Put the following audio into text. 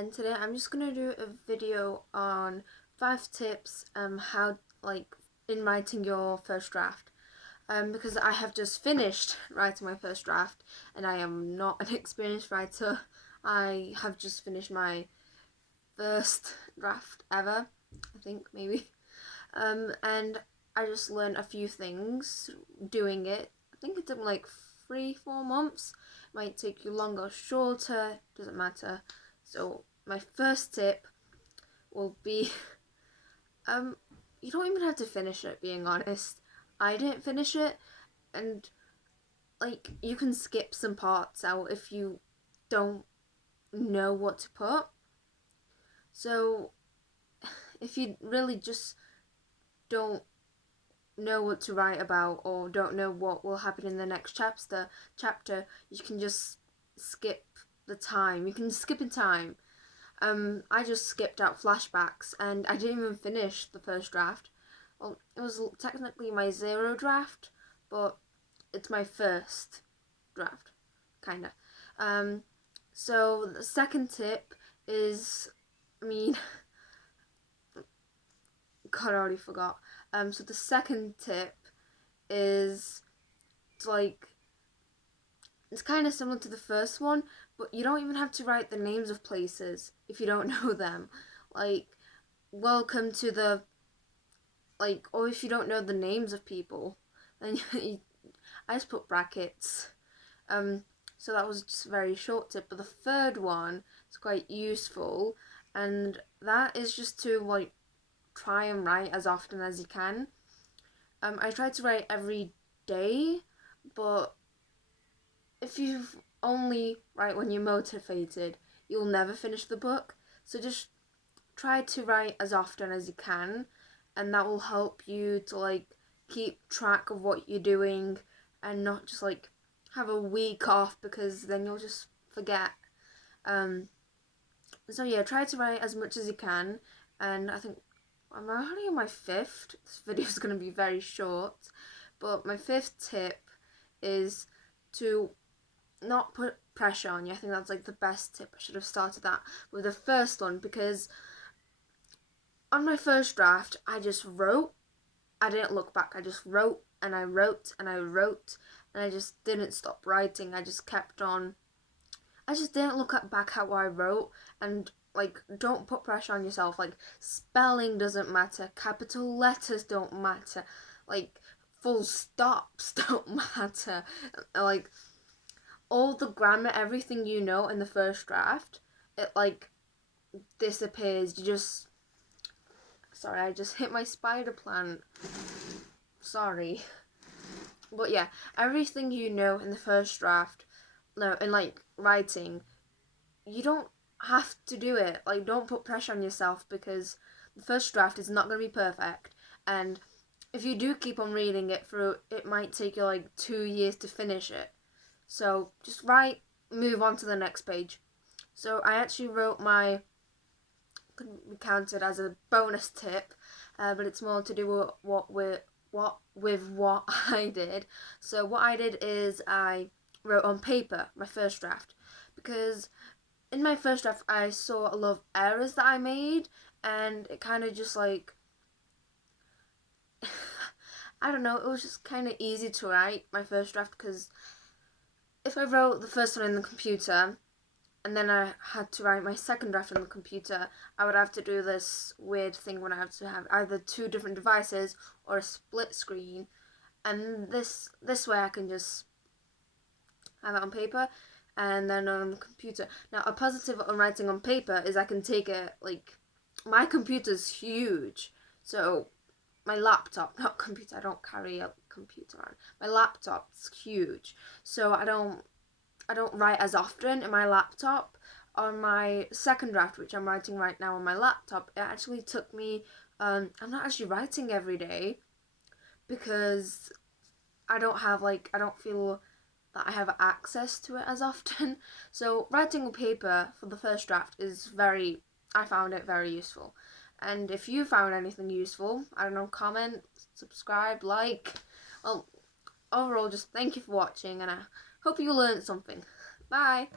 and today I'm just gonna do a video on 5 tips how in writing your first draft. Because I have just finished writing my first draft and I am not an experienced writer. I have just finished my first draft ever, I think, maybe. And I just learned a few things doing it. I think it took me like 3-4 months. Might take you longer or shorter, doesn't matter. So my first tip will be you don't even have to finish it, being honest. I didn't finish it, and you can skip some parts out if you don't know what to put. So if you really just don't know what to write about or don't know what will happen in the next chapter, you can just skip the time. You can skip in time. I just skipped out flashbacks and I didn't even finish the first draft. Well, it was technically my 0 draft, but it's my first draft, kinda. So the second tip is, God, I already forgot. So the second tip is it's kind of similar to the first one, but you don't even have to write the names of places if you don't know them. Welcome to the, or if you don't know the names of people, then I just put brackets. So that was just a very short tip. But the third one is quite useful, and that is just to try and write as often as you can. I try to write every day, but if you only write when you're motivated, you'll never finish the book. So just try to write as often as you can, and that will help you to keep track of what you're doing and not just have a week off, because then you'll just forget. So yeah, try to write as much as you can, and I think I'm already on my 5th. This video is going to be very short, but my 5th tip is to not put pressure on you. I think that's the best tip. I should have started that with the first one, because on my first draft I just wrote. I didn't look back. I just wrote and I wrote and I wrote, and I just didn't stop writing. I just kept on. I just didn't look back at what I wrote, and don't put pressure on yourself. Spelling doesn't matter, capital letters don't matter, full stops don't matter, all the grammar, everything you know in the first draft, it disappears. Sorry, I just hit my spider plant. Sorry. But yeah, everything you know in the first draft, no, in writing, you don't have to do it. Don't put pressure on yourself, because the first draft is not going to be perfect, and if you do keep on reading it through, it might take you 2 years to finish it. So just write, move on to the next page. So I actually wrote couldn't be counted as a bonus tip, but it's more to do with what I did. So what I did is I wrote on paper my first draft, because in my first draft I saw a lot of errors that I made, and it kind of just I don't know, it was just kind of easy to write my first draft, because if I wrote the first one in the computer and then I had to write my second draft on the computer, I would have to do this weird thing when I have to have either 2 different devices or a split screen, and this way I can just have it on paper and then on the computer. Now, a positive on writing on paper is I can take it, my computer's huge, so my laptop, not computer, I don't carry a computer on. My laptop's huge, so I don't write as often in my laptop. On my second draft, which I'm writing right now on my laptop, it actually took me, I'm not actually writing every day, because I don't feel that I have access to it as often. So writing on paper for the first draft I found it very useful. And if you found anything useful, I don't know, comment, subscribe, well, overall, just thank you for watching, and I hope you learned something. Bye!